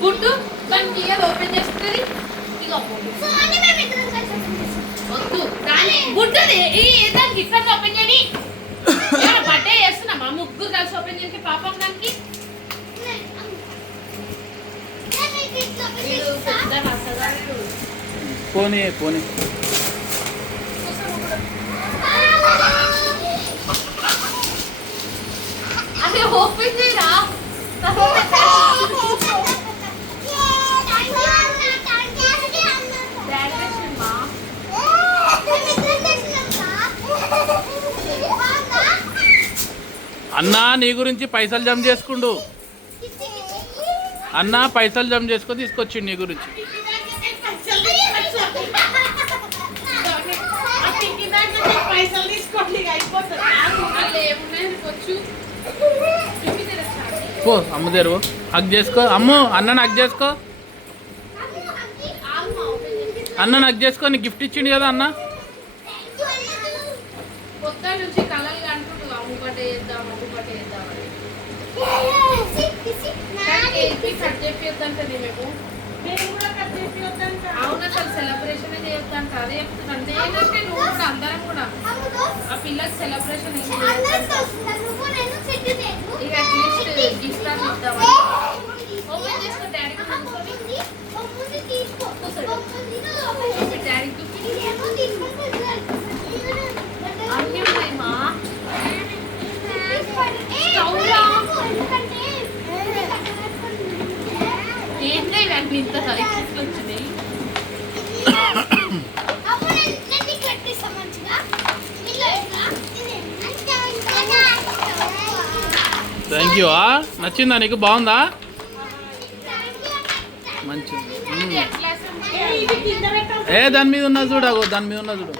గుడ్డు దాన్ని తీయదు ఓపెన్ చేస్తుంది ఇక వద్దు గుడ్డుది దానికి ఇక్కడ ఓపెన్ చేయని బర్త్డే చేస్తున్నామా ముగ్గురు కలిసి ఓపెన్ చేసి పాపం దానికి పోనీ పోనీ అదే ఓపెన్ చేయరా అన్నా నీ గురించి పైసలు జమ చేసుకుండు అన్నా పైసలు జమ చేసుకొని తీసుకొచ్చిండు నీ గురించి పో అమ్మ దేరు హక్ చేసుకో అమ్ము అన్నను హక్ చేసుకో అన్నను హక్ చేసుకో నీకు గిఫ్ట్ ఇచ్చిండు కదా అన్న కొత్త నుంచి కలలు అంటుండు అమ్ముబట్టే చేద్దాం అమ్ముబట్టే చేద్దామని కట్ చెప్పిద్దంటే అవును అసలు సెలబ్రేషన్ చేయొద్దంట అదే చెప్తున్నాను నేనంటే నువ్వు కూడా అందరం కూడా ఆ పిల్లకి సెలబ్రేషన్ ఏం ఇక అట్లీస్ట్ గిఫ్ట్ అని ఇద్దామని ఓపెన్ చేసుకో డాడీకి డాడీకి అన్నీ ఉన్నాయి మా ఏంటి ఇవన్నీ ఇంత సైకిల్స్ వచ్చినాయి థ్యాంక్ యూ నచ్చిందా నీకు బాగుందా మంచిది ఏ దాని మీద ఉన్నది చూడు అగో దాని మీద ఉన్నది చూడు